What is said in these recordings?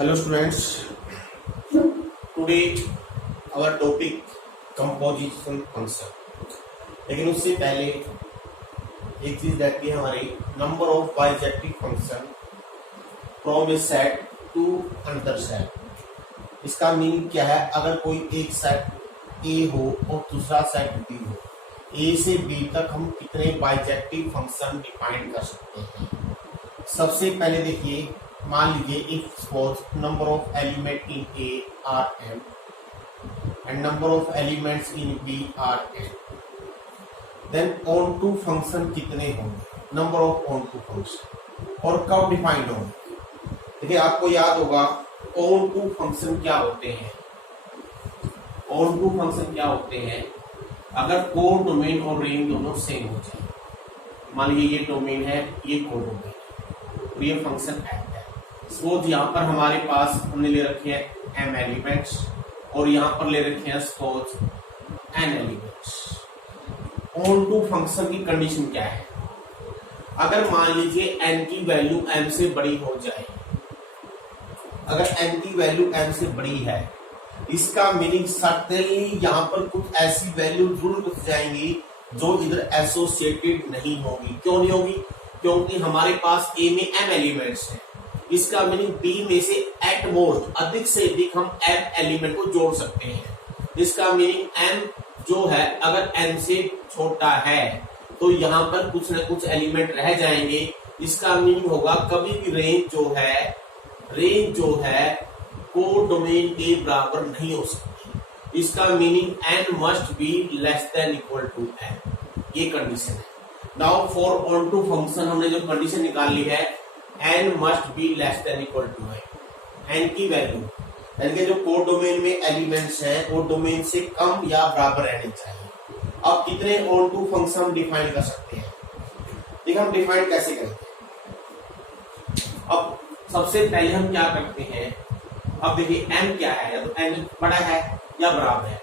Hello students, today our topic composition function। लेकिन उससे पहले एक चीज देखते हैं हमारी number of bijective function from a set to another set. इसका मीनिंग क्या है? अगर कोई एक सेट ए हो और दूसरा सेट बी हो, ए से बी तक हम कितने बाइजेक्टिव फंक्शन डिफाइन कर सकते हैं। सबसे पहले देखिए, मान लीजिए if suppose number of element in A are N and number of elements in B are N, then onto function कितने होंगे, number of onto function, और कब डिफाइंड होंगे। देखिए आपको याद होगा ऑन टू फंक्शन क्या होते हैं। ऑन टू फंक्शन क्या होते हैं? अगर कोड डोमेन और रेंज दोनों सेम हो जाए। मान लीजिए ये डोमेन है, ये कोड डोमेन है और ये फंक्शन है। सपोज यहाँ पर हमारे पास हमने ले रखे हैं m एलिमेंट्स और यहाँ पर ले रखे हैं suppose n elements. Onto function की कंडीशन क्या है? अगर मान लीजिए n की वैल्यू m से बड़ी हो जाए, अगर n की वैल्यू m से बड़ी है, इसका मीनिंग सर्टेनली यहाँ पर कुछ ऐसी वैल्यू जरूर घुस जाएंगी जो इधर एसोसिएटेड नहीं होगी। क्यों नहीं होगी? क्योंकि हमारे पास a में m एलिमेंट्स हैं। इसका मीनिंग b में से एट मोस्ट अधिक से अधिक हम m एलिमेंट को जोड़ सकते हैं। इसका मीनिंग m जो है अगर n से छोटा है तो यहाँ पर कुछ न कुछ एलिमेंट रह जाएंगे। इसका मीनिंग होगा कभी भी रेंज जो है कोड डोमेन के बराबर नहीं हो सकती। इसका meaning n must be less than equal to n, ये कंडीशन है। Now for onto function हमने जो कंडीशन निकाली है n must be less than equal to n की वैल्यू, यानी कि जो कोड डोमेन में एलिमेंट्स हैं वो डोमेन से कम या बराबर रहने चाहिए। अब कितने ऑन टू फंक्शन हम डिफाइन कर सकते हैं? देखिए हम डिफाइन कैसे करेंगे। अब सबसे पहले हम क्या करते हैं, अब देखिए m क्या है, या तो n बड़ा है या बराबर है।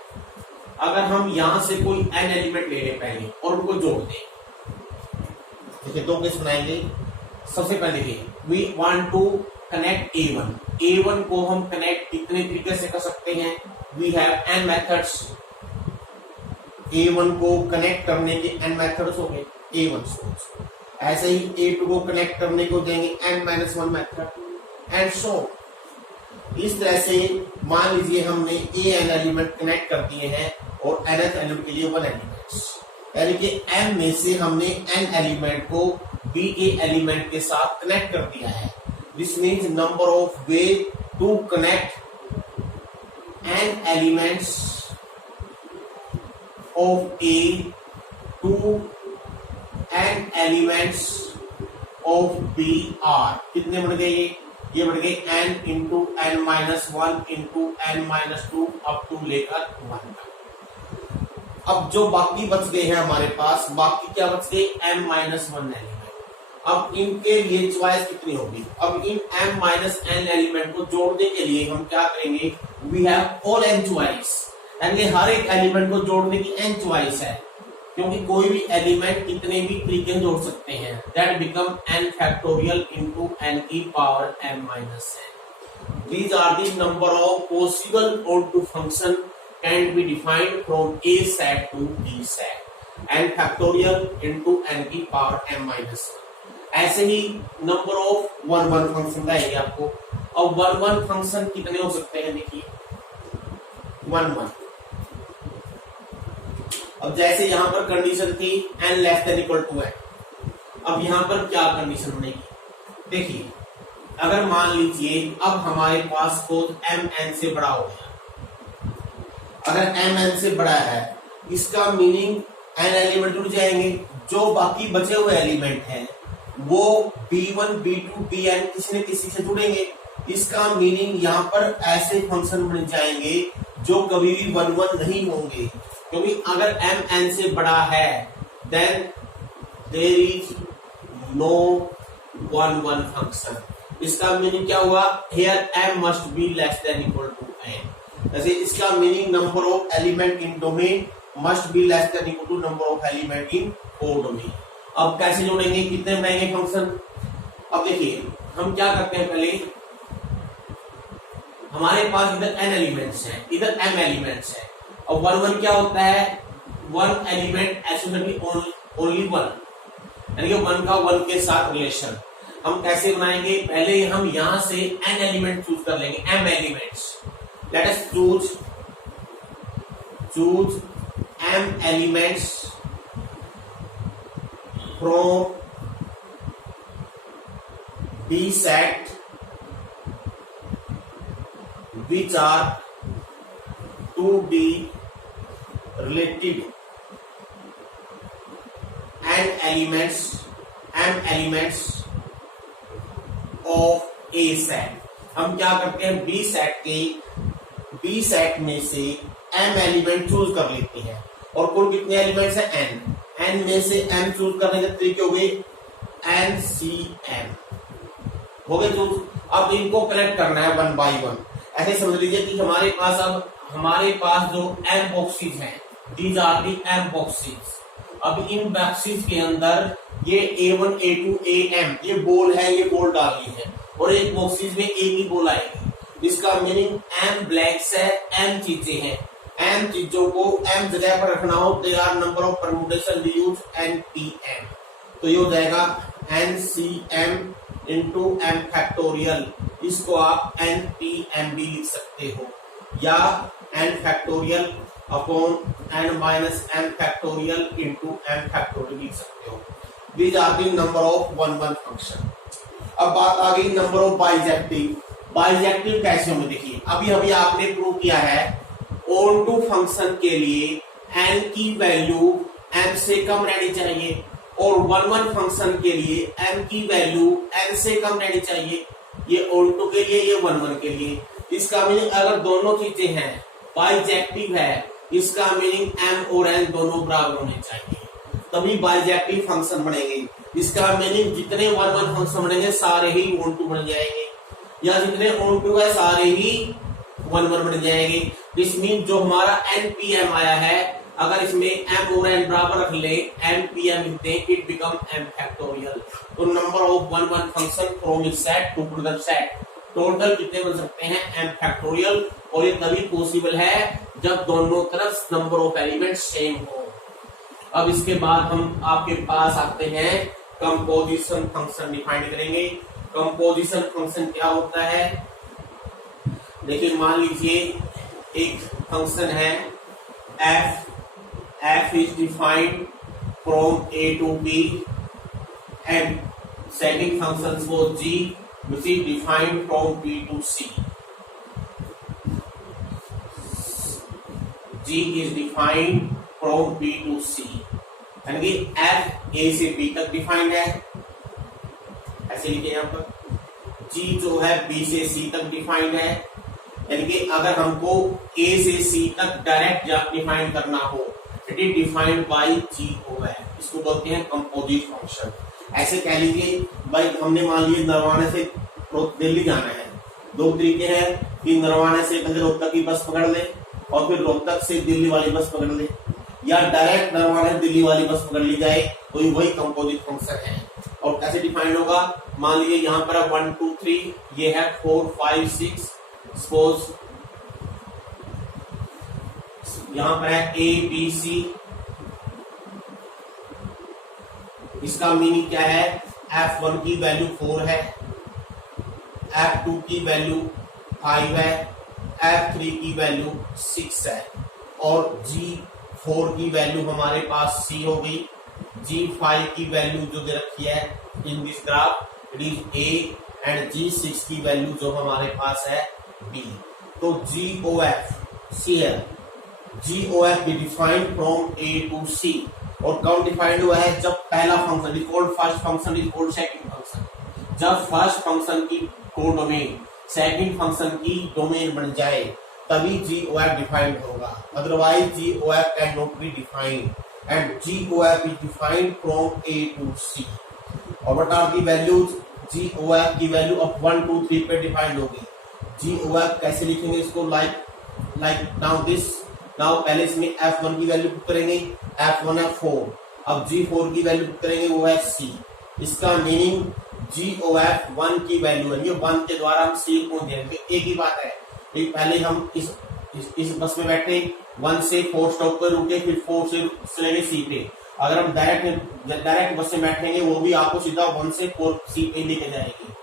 अगर हम यहां से कोई n एलिमेंट ले लें पहले और उनको जोड़ दें, देखिए दो केस बनाएंगे। सबसे पहले देखिए we want to connect A1 को हम कनेक्ट कितने तरीके से कर सकते हैं? We have n methods. A1 को कनेक्ट करने के n मेथड्स हो गए A1 सोर्स। ऐसे ही A2 को कनेक्ट करने को देंगे n-1 मेथड एंड सो। इस तरह से मान लीजिए हमने n एलिमेंट कनेक्ट कर दिए हैं और nth एलिमेंट के लिए 1 एलिमेंट्स, यानी कि m में से हमने n एलिमेंट को b के एलिमेंट के साथ कनेक्ट कर दिया है। This means number of way to connect n elements of a to n elements of b are कितने बढ़ गए? ये बढ़ गए n into n-1 into n-2 up to लेकर 1 तक। अब जो बाकी बच गए हैं हमारे पास, बाकी क्या बच गए? m-1 element. अब इनके लिए चॉइस कितनी होगी? अब इन m-n एलिमेंट को जोड़ने के लिए हम क्या करेंगे? We have all n choice, यानी हर एक एलिमेंट को जोड़ने की n चॉइस है, क्योंकि कोई भी एलिमेंट कितने भी तरीके से जोड़ सकते हैं। That become n factorial into n की power m-n। These are the number of possible onto function can be defined from a set to b set, n factorial into n की पावर m-1। ऐसे ही number of 1 function बताएंगे आपको। और 1 function कितने हो सकते हैं? देखिए 1। अब जैसे यहां पर कंडीशन थी n less than equal to n, अब यहां पर क्या कंडीशन बनेगी? देखिए अगर मान लीजिए अब हमारे पास कोड mn से बड़ा हो गया, अगर mn से बड़ा है, इसका मीनिंग n एलिमेंट जुड़ जाएंगे। जो बाकी बचे हुए एलिमेंट हैं वो b1 b2 bn किसी न किसी से जुड़ेंगे। इसका मीनिंग यहाँ पर ऐसे फंक्शन बन जाएंगे जो कभी भी 1 नहीं होंगे, क्योंकि अगर mn से बड़ा है then there is no 1 function. इसका मीनिंग क्या हुआ? Here m must be less than equal to n। जैसे इसका meaning number of element in domain must be less than equal to number of element in codomain. अब कैसे जोड़ेंगे? कितने बनाएंगे फंक्शन? अब देखिए हम क्या करते हैं, पहले हमारे पास इधर n एलिमेंट्स हैं, इधर m एलिमेंट्स हैं, और 1 1 क्या होता है, 1 एलिमेंट एब्सोल्युटली ओनली 1, यानी कि 1 का 1 के साथ रिलेशन। हम कैसे बनाएंगे, पहले हम यहां से n एलिमेंट चूज कर लेंगे, m elements. Let us choose m elements from B set which are to be related and elements m elements of A set। हम क्या करते हैं, B set में से m एलिमेंट चूज कर लेते हैं, और कुल कितने एलिमेंट्स हैं, n में से m चूज करने के तरीके हो गए NCM हो गए चूज। अब इनको कलेक्ट करना है 1 बाय 1। ऐसे समझ लीजिए कि हमारे पास जो m बॉक्सेस हैं, these are the m boxes. अब इन बॉक्सेस के अंदर ये A1 A2 AM ये बॉल है, ये बॉल डाली है, और एक बॉक्सेस में एक ही बॉल आएगी। इसका मीनिंग m ब्लैक्स है, m चीजें हैं, m चीजों को m जगह पर रखना हो, they are number of permutation we use NPM। तो ये हो जाएगा NCM इंटू m फैक्टोरियल, इसको आप NPM भी लिख सकते हो, या n factorial upon n minus m factorial into m factorial लिख सकते हो। These are the number of 1 1 function. अब बात आ गई नंबर ऑफ बाइजेक्टिव। बाइजेक्टिव कैसे होंगे, देखिए अभी आपने प्रूव किया है ऑन टू फंक्शन के लिए n की वैल्यू m से कम रहनी चाहिए, और 1 1 फंक्शन के लिए m की वैल्यू n से कम रहनी चाहिए। ये ऑन टू के लिए, ये 1 1 के लिए। इसका मीनिंग अगर दोनों चीजें हैं, बाइजेक्टिव है, इसका मीनिंग m और n दोनों बराबर होने चाहिए, तभी बाइजेक्टिव फंक्शन बनेंगे। इसका मीनिंग जितने 1 1 फंक्शन बनेंगे सारे ही ऑन टू बन जाएंगे, या जितने ऑन टू है सारे ही 1 1 बन जाएंगे। दिस मीन जो हमारा NPM आया है, अगर इसमें m और n बराबर रख ले, NPM लिखते हैं, इट बिकम m फैक्टोरियल। तो नंबर ऑफ 1 1 फंक्शन फ्रॉम इस set to another set total कितने बन सकते हैं, m फैक्टोरियल। और ये तभी पॉसिबल है जब दोनों तरफ नंबर ऑफ एलिमेंट सेम हो। अब इसके बाद हम आपके पास आते हैं कंपोजिशन फंक्शन डिफाइन करेंगे। कंपोजिशन फंक्शन क्या होता है, देखिए मान लीजिए एक फंक्शन है f is defined from A to B, and second function was g which is defined from B to C. g is defined from B to C, यानी कि f A से B तक डिफाइंड है, ऐसे लिखे यहाँ पर। g जो है B से C तक डिफाइंड है, यानी कि अगर हमको A से C तक डायरेक्ट डिफाइन करना हो, it is defined by GOF, इसको बोलते हैं कंपोजिट फंक्शन। ऐसे कह लीजिए भाई, हमने मान लिया नरवाने से दिल्ली जाना है, दो तरीके हैं कि नरवाने से पहले रोहतक की बस पकड़ ले, और फिर रोहतक से दिल्ली वाली बस पकड़ ले, या डायरेक्ट नरवाने से दिल्ली वाली बस पकड़ ली जाए, तो ये वही कंपोजिट फंक्शन है। और कैसे डिफाइन होगा, मान लीजिए यहाँ पर 1 2 3, ये है 4 5 6, सपोज यहां पर है A B C, इसका मीनिंग क्या है, F1 की वैल्यू 4 है, F2 की वैल्यू 5 है, F3 की वैल्यू 6 है, और G4 की वैल्यू हमारे पास C हो गई, G5 की वैल्यू जो दे रखी है in this graph it is A, and G6 की वैल्यू जो हमारे पास है B। तो GOF CL GOF भी defined from A to C, और कब डिफाइंड हुआ है, जब पहला function is called first function is called second function, जब फर्स्ट फंक्शन की कोडोमेन सेकंड फंक्शन की डोमेन बन जाए तभी GOF डिफाइंड होगा, otherwise GOF can not be defined, and GOF is defined from A to C। और what are the values, GOF की value अब 1 2 3 पे डिफाइंड होगी। GOF कैसे लिखेंगे इसको, लाइक नाउ दिस, नाउ पहले इसमें F1 की वैल्यू पुट करेंगे, F1 है 4, अब G4 की वैल्यू पुट करेंगे, वो है C। इसका मीनिंग GOF 1 की वैल्यू है, ये 1 के द्वारा हम C को देंगे, एक ही बात है। ठीक, पहले हम इस बस में बैठे, 1 से 4 स्टॉप पर रुके, फिर 4 से चले गए सी पे। अगर हम डायरेक्ट बस में बैठेंगे वो भी आपको सीधा 1 से 4 सी पे लेके जाएगी।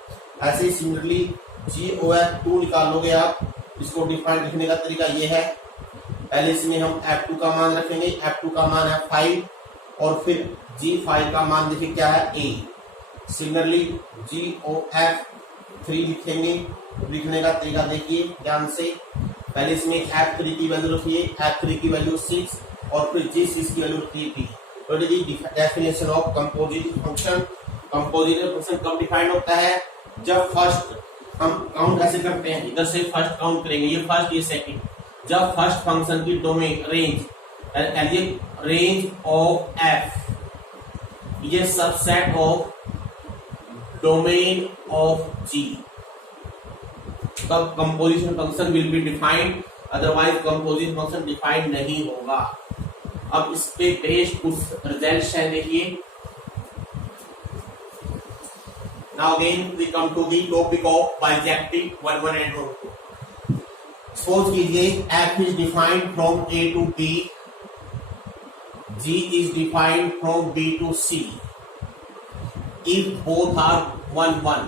ऐसे ही सिमिलरली GOF2 निकालोगे आप, इसको डिफाइन लिखने का तरीका ये है, पहले इसमें हम F2 का मान रखेंगे, F2 का मान है 5 और फिर G5 का मान देखिए क्या है A। सिमिलरली GOF3 लिखेंगे, लिखने का तरीका देखिए ध्यान से, पहले इसमें F3 की वैल्यू रखिए, F3 की वैल्यू 6 और फिर G6 की वैल्यू रखिए P। तो definition of composite function. Composite function कब डिफाइंड होता है, जब फर्स्ट हम काउंट कैसे करते हैं, इधर से फर्स्ट काउंट करेंगे, ये फर्स्ट ये सेकंड, जब फर्स्ट फंक्शन की डोमेन रेंज ऑफ F ये subset of domain of G, तब composition function will be defined, otherwise composition function defined नहीं होगा। अब इस पे बेस्ड कुछ रिजल्ट्स हैं देखिए। Now again we come to the topic of bijective 1 1 and 2। सोच कीजिए F is defined from A to B, G is defined from B to C। If both are 1 1,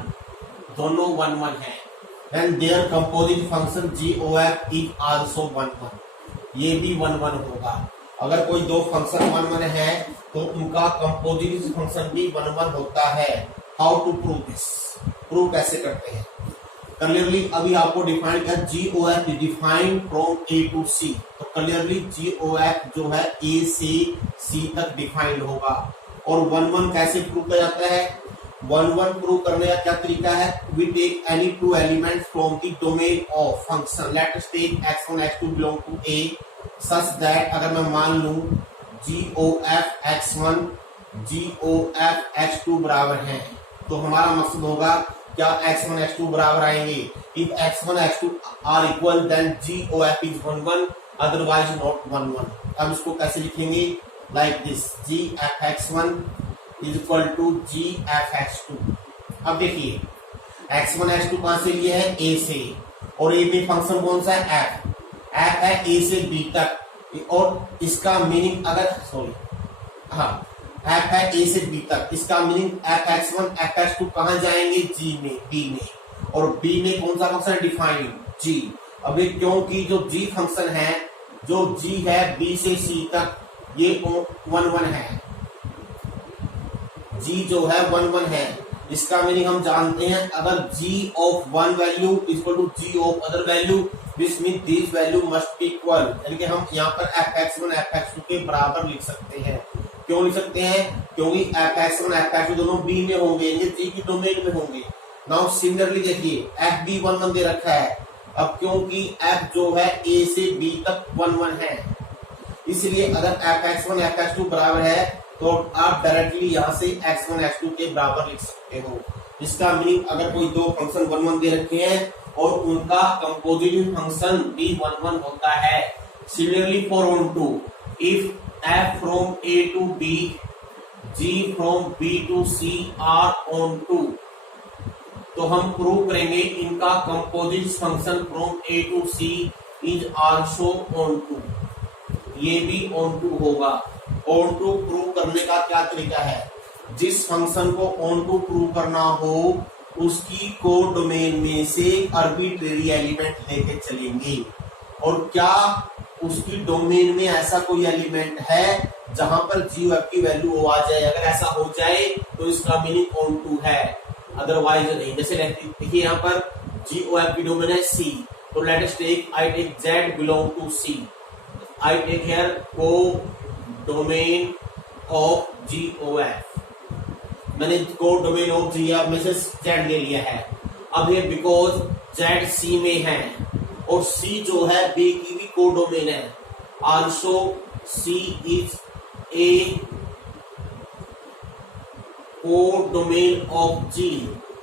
दोनों 1 1 हैं, then their composite function GOF is also 1 1, ये भी 1 1 होगा। अगर कोई दो फंक्शन 1 1 है तो उनका कंपोजिट फंक्शन भी 1 1 होता है। How to prove this, prove कैसे करते हैं, क्लियरली अभी आपको डिफाइन किया GOF is defined from A to C, तो क्लियरली GOF जो है A से C तक डिफाइंड होगा। और 1 1 कैसे प्रूव किया जाता है, 1 1 प्रूव करने का क्या तरीका है, we take any two elements from the domain of function, let us take x1 x2 belong to A such that, अगर मैं मान लूं GOF x1 GOF x2 बराबर है, तो हमारा मकसद होगा क्या x1 x2 बराबर आएंगे। If x1 x2 are equal then GOF is 1 1, otherwise not 1 1। अब इसको कैसे लिखेंगे, like this, GF x1 is equal to GF x2। अब देखिए x1 x2 कहां से लिए है, A से, और A में फंक्शन कौन सा है, F है A से B तक, और इसका मीनिंग अगर F है A से B तक, इसका मीनिंग Fx1 Fx2 कहां जाएंगे, G में, B में, और B में कौन सा फंक्शन डिफाइंड, G। अभी क्योंकि जो G फंक्शन है, जो G है B से C तक, ये 1 1 है, G जो है 1 1 है, इसका मीनिंग हम जानते हैं, अगर G of one value equal to G of other value, this mean this value must be equal, यानी कि हम यहाँ पर Fx1 Fx2 के बराबर लिख सकते हैं। क्यों लिख सकते हैं, क्योंकि Fx1 Fx2 दोनों B में होंगे, ये G की डोमेन में होंगे। नाउ सिमिलरली देखिए FB 1 1 दे रखा है, अब क्योंकि F जो है A से B तक 1 1 है, इसलिए अगर Fx1 Fx2 बराबर है तो आप डायरेक्टली यहाँ से x1 x2 के बराबर लिख सकते हो। इसका मीनिंग अगर कोई दो फंक्शन 1 1 दे रखे हैं और उनका कंपोजिट फंक्शन भी 1 1 होता है। Similarly for onto, if f from A to B, G from B to C are on to, तो हम प्रूव करेंगे इनका composite function from A to C is also onto, ये भी onto होगा। Onto prove करने का क्या तरीका है, जिस फंक्शन को ऑन टू प्रूव करना हो उसकी कोड डोमेन में से आर्बिट्रेरी एलिमेंट लेके चलेंगे, और क्या उसकी डोमेन में ऐसा कोई एलिमेंट है जहां पर GOF की वैल्यू आ जाए, अगर ऐसा हो जाए तो इसका मीनिंग ऑन टू है, अदरवाइज नहीं। जैसे देखिए यहाँ पर GOF की डोमेन है C, तो let us take I take Z belong to C, I take here codomain of GOF, मैंने कोड डोमेन ऑफ GOF में से Z ले लिया है। अब ये बिकॉज Z C में है और C जो है B की भी कोड डोमेन है, also C is a code domain of G,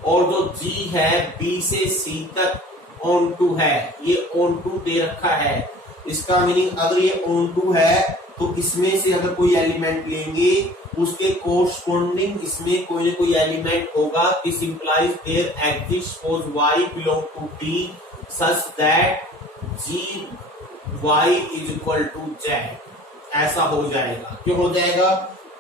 और जो G है B से C तक ऑन टू है, ये ऑन टू दे रखा है। इसका मीनिंग अगर ये ऑन टू है तो इसमें से अगर कोई एलिमेंट लेंगे उसके कोरस्पोंडिंग इसमें कोई ना कोई एलिमेंट होगा। This implies there exist for y belong to D such that g y is equal to z, ऐसा हो जाएगा। क्यों हो जाएगा?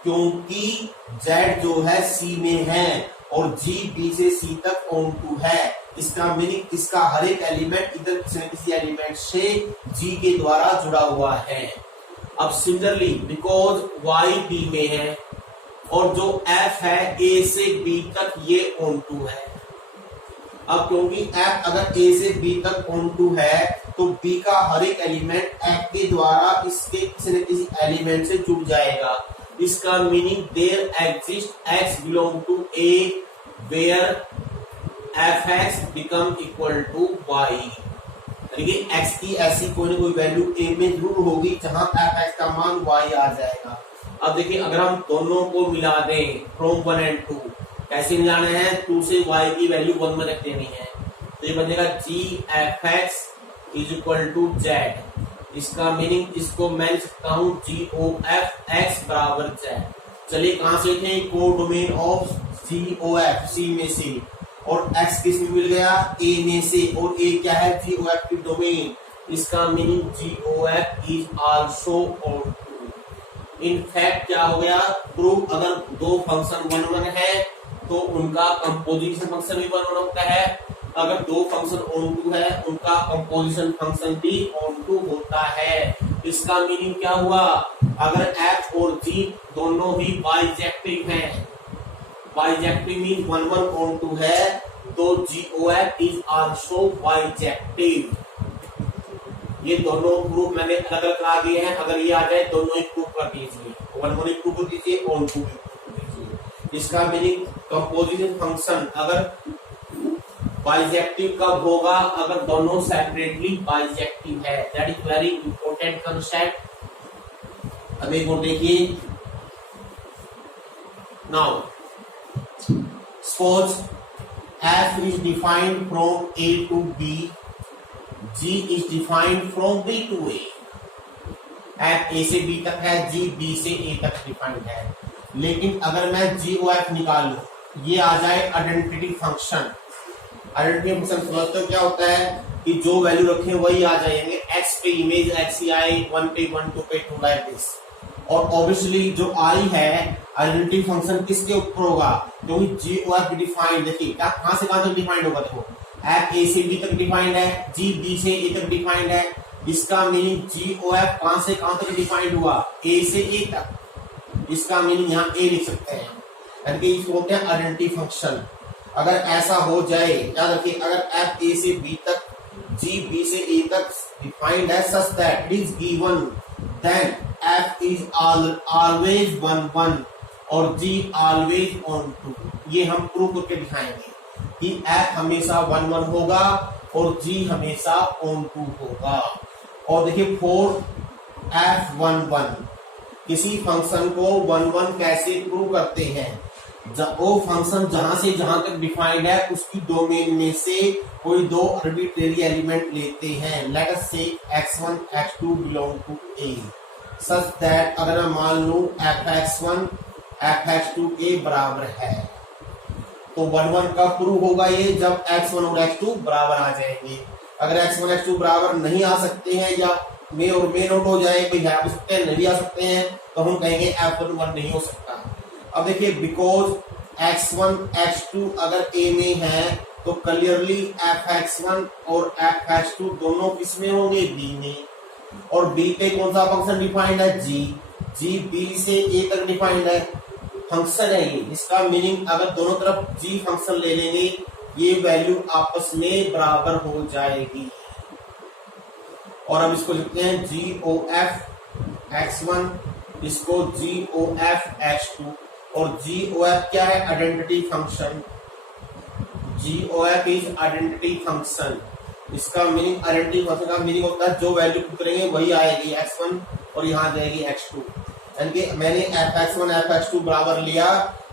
क्योंकि z जो है c में है और g b से c तक ऑन टू है। इसका मीनिंग इसका हर एक एलिमेंट इधर किसी न किसी एलिमेंट से g के द्वारा जुड़ा हुआ है। अब सिमिलरली बिकॉज y b में है और जो f है a से b तक ये ऑन टू है। अब क्योंकि f अगर a से b तक ऑन टू है तो b का हर एक एलिमेंट f के द्वारा इसके किसी न किसी एलिमेंट से जुड़ जाएगा। इसका meaning there exist x belong to a where fx become equal to y, यानी कि x की ऐसी कोई ना कोई वैल्यू a में जरूर होगी जहां fx का मान y आ जाएगा। अब देखिए अगर हम दोनों को मिला दें फ्रॉम 1 एंड 2, कैसे मिलाना है? 2 से y की वैल्यू 1 में रख देनी है तो ये बनेगा g fx is equal to z। इसका मीनिंग इसको मैं लिख सकता हूं g o f x बराबर z। चलिए कहां से थे? को domain of c o f, c में से, और x किस में मिल गया? a में से, और a क्या है? g o f की डोमेन। इसका meaning g o f is also onto. In fact क्या हो गया? प्रूफ अगर दो फंक्शन 1 1 है तो उनका कंपोजिशन फंक्शन भी 1 1 होता है। अगर दो फंक्शन ऑन टू है उनका कंपोजिशन फंक्शन भी ऑन टू होता है। इसका मीनिंग क्या हुआ? अगर f और g दोनों ही बाइजेक्टिव हैं, बाइजेक्टिव मीन 1 1 ऑन टू है, तो GOF इज आल्सो बाइजेक्टिव। ये दोनों प्रूफ मैंने अलग अलग करा दिए हैं। अगर ये आ जाए दोनों ही प्रूफ कर दीजिए, 1 1 प्रूफ कर दीजिए, ऑन टू भी प्रूफ कर दीजिए। इसका मीनिंग कंपोजिशन फंक्शन अगर बाइजेक्टिव कब होगा? अगर दोनों सेपरेटली बाइजेक्टिव है। That is very important concept. अब एक और देखिए, now suppose f is defined from a to b, g is defined from b to a। f a से b तक है, g b से a तक डिफाइंड है। लेकिन अगर मैं GOF निकालूं, ये आ जाए आइडेंटिटी फंक्शन। आइडेंटिटी फंक्शन समझते हो क्या होता है? कि जो वैल्यू रखे वही आ जाएंगे। x पे इमेज x आई, 1 पे 1, 2 पे 2, लाइक दिस। और ऑब्वियसली जो i है आइडेंटिटी फंक्शन किसके ऊपर होगा? क्योंकि GOF डिफाइंड, देखिए कहां से कहां तक डिफाइंड होगा? देखो f a से b तक डिफाइंड है, g b से a तक डिफाइंड है। इसका मीनिंग GOF कहां से कहां तक डिफाइंड हुआ? a से a तक। इसका मीनिंग यहाँ a लिख सकते हैं, यानी कि इसको बोलते हैं आइडेंटिटी फंक्शन। अगर ऐसा हो जाए, याद रखिए, अगर f a से b तक, g b से a तक डिफाइंड है such that it is given, then f is always 1 1 और g ऑलवेज ऑन 2। ये हम प्रूव करके दिखाएंगे कि f हमेशा 1 1 होगा और g हमेशा ऑन 2 होगा। और देखिए फॉर f 1 1, किसी फंक्शन को 1 1 कैसे प्रूव करते हैं? वो फंक्शन जहां से जहां तक डिफाइंड है उसकी डोमेन में से कोई दो आर्बिट्रेरी एलिमेंट लेते हैं। लेट अस से x1 x2 belong to a, such that अगर मैं मान लूं fx1 fx2 के बराबर है, तो 1 1 कब प्रूव होगा? ये जब x1 और x2 बराबर आ जाएंगे। अगर x1 x2 बराबर नहीं आ सकते हैं या मे और मे नोट हो जाए, कोई है सकते हैं, नहीं आ सकते हैं, तो हम कहेंगे f1 1 नहीं हो सकता। अब देखिए बिकॉज x1 x2 अगर a में है तो क्लियरली fx1 और fx2 दोनों किस में होंगे? b में। और b पे कौन सा फंक्शन डिफाइंड है? g b से a तक डिफाइंड है फंक्शन है ये। इसका मीनिंग अगर दोनों तरफ g फंक्शन ले लेंगे, ये वैल्यू आपस में बराबर हो जाएगी। और अब इसको लिखते हैं GOF x1, इसको GOF x2। और GOF क्या है? Identity function. GOF is identity function. इसका मीनिंग, आइडेंटिटी फंक्शन का मीनिंग होता है जो वैल्यू पुट करेंगे वही आएगी x1 और यहाँ आ जाएगी x2। यानी कि मैंने fx1 fx2 बराबर लिया,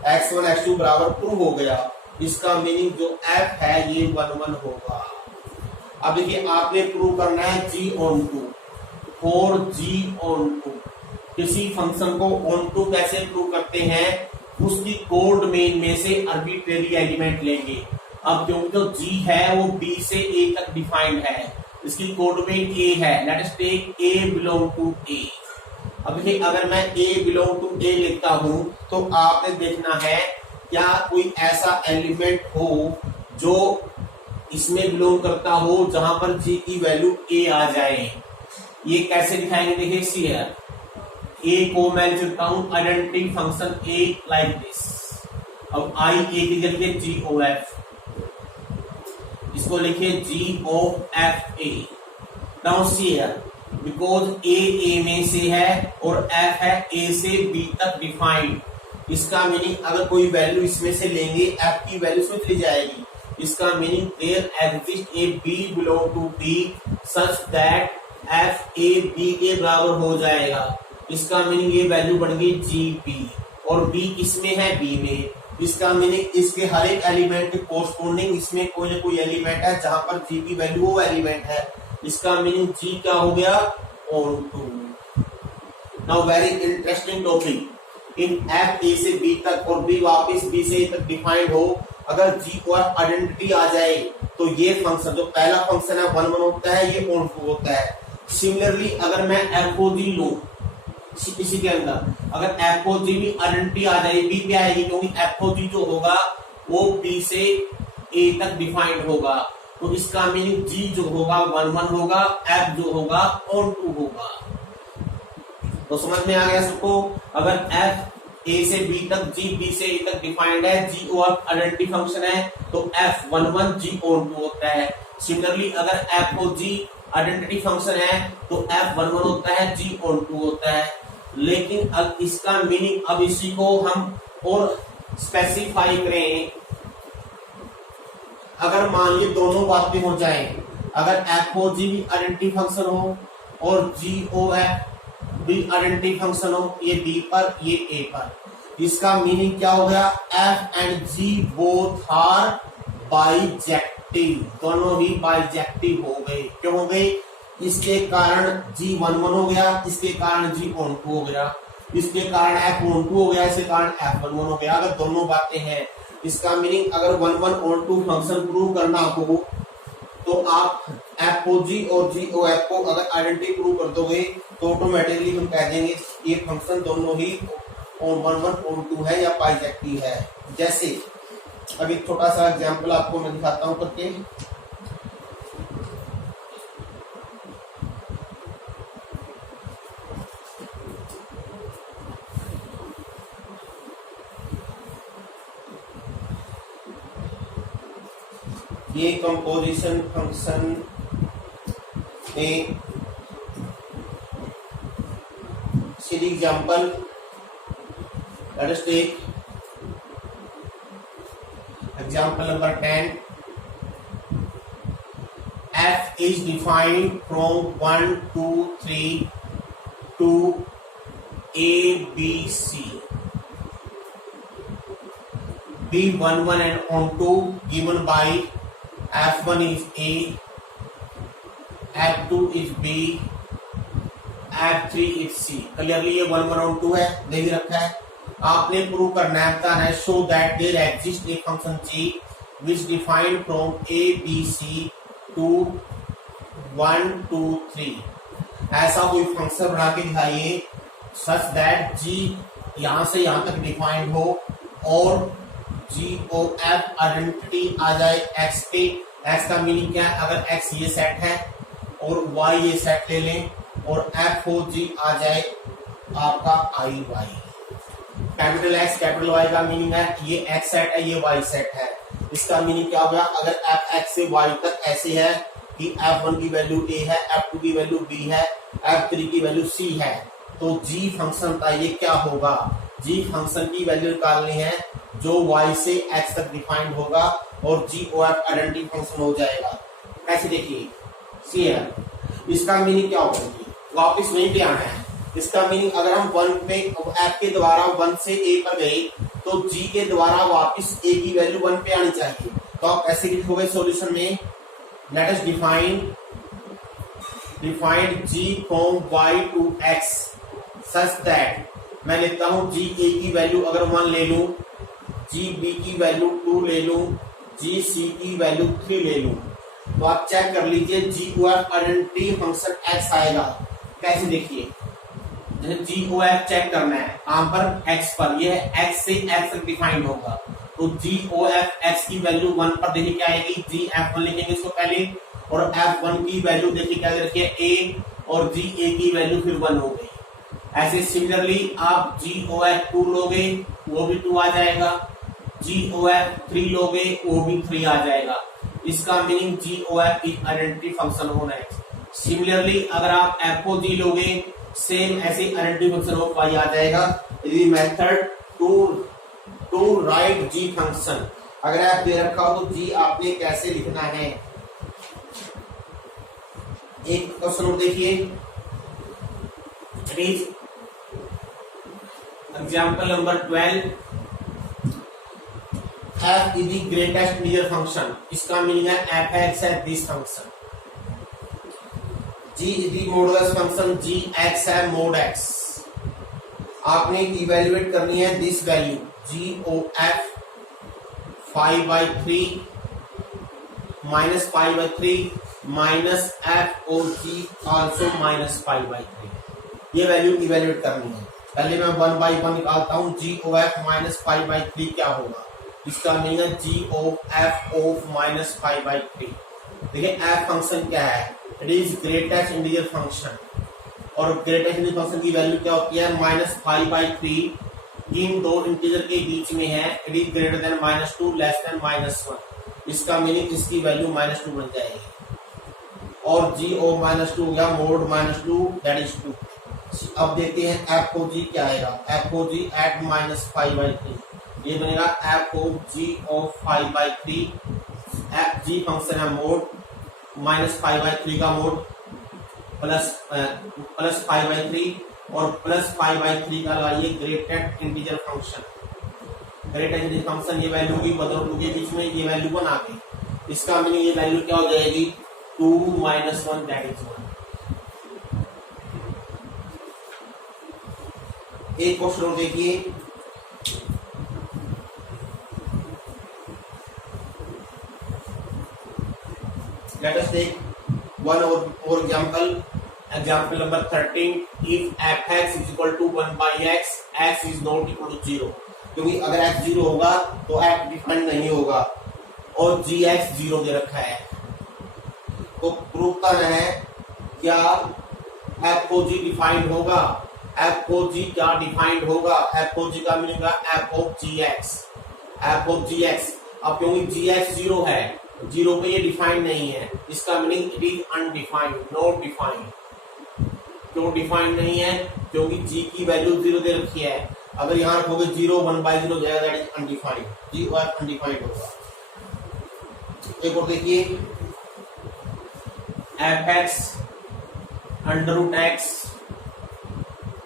x1 x2 बराबर प्रूव हो गया। इसका मीनिंग जो f है ये 1 1 होगा। अब देखिए आपने प्रूव करना है g on 2 और g on 2। किसी फंक्शन को ऑन टू कैसे प्रूव करते हैं? उसकी कोड डोमेन में से आर्बिट्रेरी एलिमेंट लेंगे। अब क्योंकि जो g है वो b से a तक तक डिफाइंड है, इसकी कोडवेट ए है, let us take a belong to a. अभी अगर मैं ए बिलोंग टू ए लिखता हूं तो आपने देखना है क्या कोई ऐसा एलिमेंट हो जो इसमें बिलोंग करता हो जहां पर जी की वैल्यू ए आ जाए। ये कैसे दिखाएंगे, देखिए सी है, ए को मैं लिखता हूं identity function A like this. अब आई ए की जगह जी ओ एफ, इसको लिखिए g o f a. Now see here, because a में से है और एफ है ए से बी तक डिफाइंड। इसका मीनिंग अगर कोई वैल्यू इसमें से लेंगे एफ की वैल्यू इसमें चली जाएगी। इसका meaning there exist a b belong to b such that f a b के बराबर हो जाएगा। इसका मीनिंग ये वैल्यू बन गई जी बी और बी किसमें है, बी में। इसका मीनिंग इसके हर एक एलिमेंट के कोरस्पोंडिंग इसमें कोई ना कोई एलिमेंट है जहां पर जी की वैल्यू वो एलिमेंट है। इसका मीनिंग जी क्या हो गया, on to. Now very interesting topic, इन एफ ए से बी तक और बी वापस बी से ए तक डिफाइंड हो, अगर जी और आइडेंटिटी आ जाए तो ये फंक्शन जो पहला फंक्शन है 1 1 होता है, ये ऑन टू होता है। सिमिलरली अगर मैं एफ ओ जी लू, इसी के अंदर अगर एफ ओ जी भी आइडेंटिटी आ जाए बी पे आएगी, क्योंकि एफ ओ जी जो होगा वो बी से ए तक डिफाइंड होगा। तो इसका मीनिंग जी जो होगा 1 1 होगा, एफ जो होगा ऑन टू होगा। तो समझ में आ गया सबको। अगर एफ ए से बी तक, जी बी से ए तक डिफाइंड है, जी ओ एफ आइडेंटिटी फंक्शन है, तो एफ 1 1 जी ऑन टू होता है। सिमिलरली अगर एफ ओ जी आइडेंटिटी फंक्शन है तो एफ 1 1 होता है, जी ऑन टू होता है। लेकिन अब इसका मीनिंग, अब इसी को हम और स्पेसिफाई करें, अगर मान लीजिए दोनों बातें हो जाएं, अगर एफ ओ जी भी आइडेंटिटी फंक्शन हो और जी ओ एफ भी आइडेंटिटी फंक्शन हो, ये बी पर ये ए पर, इसका मीनिंग क्या हो गया, f and g both are bijective, दोनों ही बाइजेक्टिव हो गए। क्यों हो गए, इसके कारण जी 1 1 हो गया, इसके कारण जी ऑन टू हो गया, इसके कारण एफ ऑन टू हो गया, इसके कारण एफ 1 1 हो गया। अगर दोनों बातें हैं, इसका मीनिंग अगर 1 1 ऑन टू फंक्शन प्रूव करना हो तो आप एफ ओ जी और जी ओ एफ को अगर आइडेंटिटी प्रूव कर दोगे तो ऑटोमेटिकली हम कह देंगे ये फंक्शन दोनों ही 1 1 ऑन टू है या बाइजेक्टिव है। जैसे अब एक छोटा सा एग्जांपल आपको मैं दिखाता हूं करके। ये कंपोजिशन फंक्शन में सीधी example, let us take example number 10। f is defined from 1 2 3 to a b c, b 1 1 and on 2 given by f1 is a, f2 is b, f3 is c। Clearly ये 1 1 on 2 है, दे भी रखा है। आपने prove करना है, बताना है show that there exist a function g which defined from a b c to 1 2 3। ऐसा कोई फंक्शन बना के दिखाइए सच दैट g यहां से यहां तक डिफाइंड हो और जी ओ एफ आइडेंटिटी आ जाए x पे। x का मीनिंग क्या है, अगर x ये सेट है और y ये सेट ले लें और एफ ओ जी आ जाए आपका I Y. Capital X capital Y का मीनिंग है ये x सेट है, ये y सेट है। इसका मीनिंग क्या होगा, अगर एफ एक्स से y तक ऐसे है कि f1 की वैल्यू a है, f2 की वैल्यू b है, f3 की वैल्यू c है, तो g फंक्शन का ये क्या होगा, g फंक्शन की वैल्यू निकालनी है जो y से x तक डिफाइंड होगा और जी ओ एफ आइडेंटिटी फंक्शन हो जाएगा। कैसे देखिए, सी है, इसका मीनिंग क्या होगा, वापस वहीं पे आना है। इसका मीनिंग अगर हम 1 पे f के द्वारा 1 से a पर गए तो g के द्वारा वापस a की वैल्यू 1 पे आनी चाहिए। तो आप ऐसे लिखोगे सॉल्यूशन में, let us define g from y to x such that, मैं लेता हूं g a की वैल्यू अगर 1 ले लूं, g b की वैल्यू 2 ले लूं, g c की वैल्यू 3 ले लूं। तो आप चेक कर लीजिए GOF आइडेंटिटी फंक्शन x आएगा। कैसे देखिए, GOF चेक करना है कहां पर, x पर। ये x से x डिफाइंड होगा, तो GOF x की वैल्यू 1 पर देखिए क्या आएगी, GF1 लिखेंगे इसको पहले, और F1 की वैल्यू देखिए क्या रखिए a, और GA की वैल्यू फिर 1 हो गई। ऐसे सिमिलरली आप GOF2 लोगे वो भी 2 आ जाएगा, GOF3 लोगे वो भी 3 आ जाएगा। इसका meaning GOF is identity function होना है। सिमिलरली अगर आप FOG लोगे सेम ऐसे आइडेंटिटी फंक्शन ऑफ y आ जाएगा। यदि method to write G function अगर आप दे रखा हो तो G आपने कैसे लिखना है। एक क्वेश्चन देखिए, it example number 12, f is the greatest integer function। इसका मीनिंग है f(x) है this function. g is the modulus function, g(x) है mod x। आपने इवेल्युएट करनी है this value GOF 5/3 -5/3 minus FOG also -5/3। ये वैल्यू इवेल्युएट करनी है। पहले मैं 1/1 निकालता हूं, GOF -5/3 क्या होगा, इसका मीनिंग है GOF ऑफ -5/3। देखिए f फंक्शन क्या है, it is greatest integer function, और ग्रेटेस्ट इंटीजर फंक्शन की वैल्यू क्या होती है -5/3। इन दो इंटीजर के बीच में है, it is greater than -2 less than -1। इसका मीनिंग इसकी वैल्यू -2 बन जाएगी, और G ऑफ -2 या मोड -2 दैट इज 2। अब देखते हैं FOG क्या आएगा, FOG एट -5/3, ये बनेगा FOG ऑफ 5/3। G फंक्शन है मोड, -5/3 का मोड प्लस 5/3 और +5/3 का लगाइए greatest integer function. Greatest integer function ये वैल्यू की बदल 2 के बीच में ये वैल्यू 1 आ गई। इसका मीनिंग ये वैल्यू क्या हो जाएगी 2 - 1 दैट इज 1। एक क्वेश्चन और देखिए, let us take one more example, example number 13, if f(x) is equal to 1/x, x is not equal to 0। क्योंकि अगर x 0 होगा तो f डिफाइंड नहीं होगा, और gx 0 दे रखा है, तो प्रूव करना है क्या FOG डिफाइंड होगा। FOG क्या डिफाइंड होगा, FOG का meaning f of gx, f of gx। अब क्योंकि gx 0 है, 0 पे ये डिफाइंड नहीं है, इसका meaning it is undefined, not defined. क्यों डिफाइंड नहीं है, क्योंकि g की वैल्यू 0 दे रखी है। अगर यहाँ रखोगे 0 1/0 जाएगा, दैट इज अनडिफाइंड, g और अनडिफाइंड होगा। एक और देखिए, f(x) √x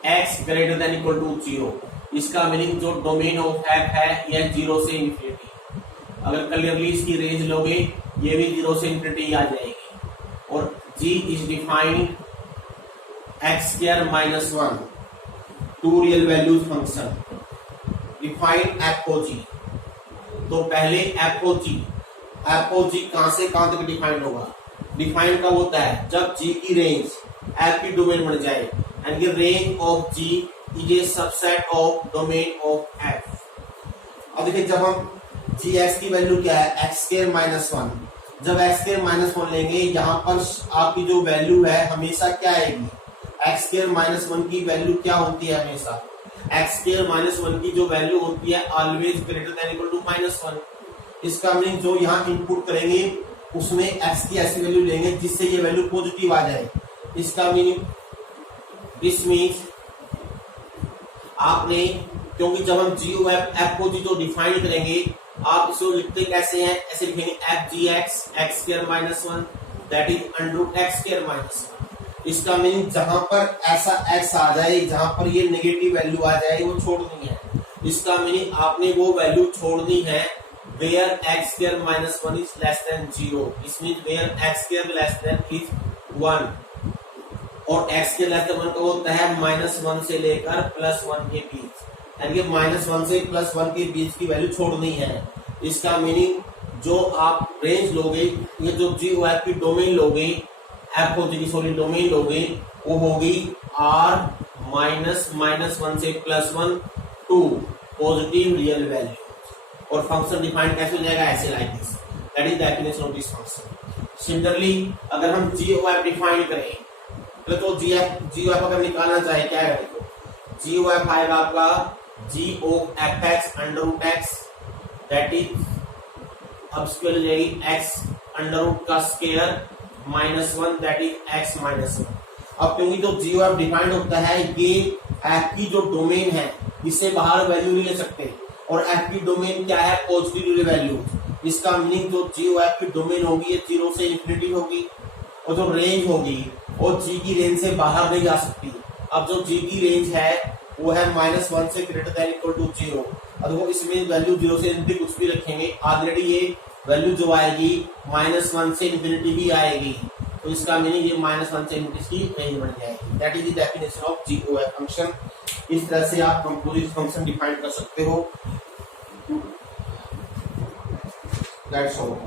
x greater than equal to 0। इसका मीनिंग जो डोमेन ऑफ f है यह 0 से इन्फिनिटी। अगर क्लियरली इसकी रेंज लोगे ये भी 0 से इन्फिनिटी आ जाएगी, और g is defined x² - 1 to real values function defined FOG। तो पहले FOG कहां से कहां तक डिफाइंड होगा, डिफाइंड कब होता है जब g की रेंज f की डोमेन बन जाए, यानी कि range of g is a subset of domain of f। अब देखिए जब हम gx की वैल्यू क्या है x² - 1, जब x² - 1 लेंगे यहाँ पर आपकी जो वैल्यू है हमेशा क्या आएगी, x² - 1 की वैल्यू क्या होती है हमेशा, x² - 1 की जो वैल्यू होती है always greater than equal to -1। इसका मीनिंग जो यहाँ इनपुट करेंगे उसमें x की ऐसी वैल्यू लेंगे जिससे ये वैल्यू पॉजिटिव आ जाए। इसका मीनिंग दिस मीन्स आपने, क्योंकि जब हम FOG जो डिफाइन करेंगे आप इसको लिखते कैसे हैं, ऐसे लिखेंगे FGX x² - 1 that is √x² - 1। इसका मीनिंग जहां पर ऐसा x आ जाए, जहां पर ये नेगेटिव वैल्यू आ जाए वो छोड़नी है। इसका मीनिंग आपने वो वैल्यू छोड़नी है where x² - 1 is less than 0। इसमें where x² less than is 1, और x² less than 1 का होता है -1 से लेकर +1 के बीच, यानी कि -1 से +1 के बीच की वैल्यू छोड़नी है। इसका मीनिंग जो आप रेंज लोगे, ये जो जी ओ एफ की डोमेन लोगे, एफ हो जाएगी सॉरी डोमेन लोगे, वो होगी आर माइनस माइनस 1 से +1 टू पॉजिटिव रियल वैल्यू। और फंक्शन डिफाइन कैसे हो जाएगा, ऐसे like this, that is definition of this function. Similarly अगर हम जी ओ एफ डिफाइन करें तो जी ओ एफ अगर निकालना चाहे क्या है, देखो जी ओ एफ आएगा आपका g o f x under root x, that is अब स्क्वायर हो जाएगी एक्स अंडर रूट का स्क्वायर -1, दैट इज एक्स -1। अब क्योंकि जो जी ओ एफ डिफाइंड होता है, ये एफ की जो डोमेन है इससे बाहर वैल्यू नहीं ले सकते, और एफ की डोमेन क्या है, पॉजिटिव वैल्यू। इसका मीनिंग जो जी ओ एफ की डोमेन होगी ये 0 से इंफिनिटी होगी, और जो रेंज होगी वो जी की रेंज से बाहर नहीं जा सकती। अब जो जी की रेंज है वो है -1 से ग्रेटर देन इक्वल टू 0। अब वो इसमें वैल्यू 0 से इनफिनिटी कुछ भी रखेंगे, ऑलरेडी ये वैल्यू जो आएगी -1 से इनफिनिटी भी आएगी, तो इसका मीनिंग ये -1 से इनफिनिटी की रेंज बन जाएगी। That is the definition of g o f function. इस तरह से आप कंपोजिट फंक्शन डिफाइन कर सकते हो। That's all.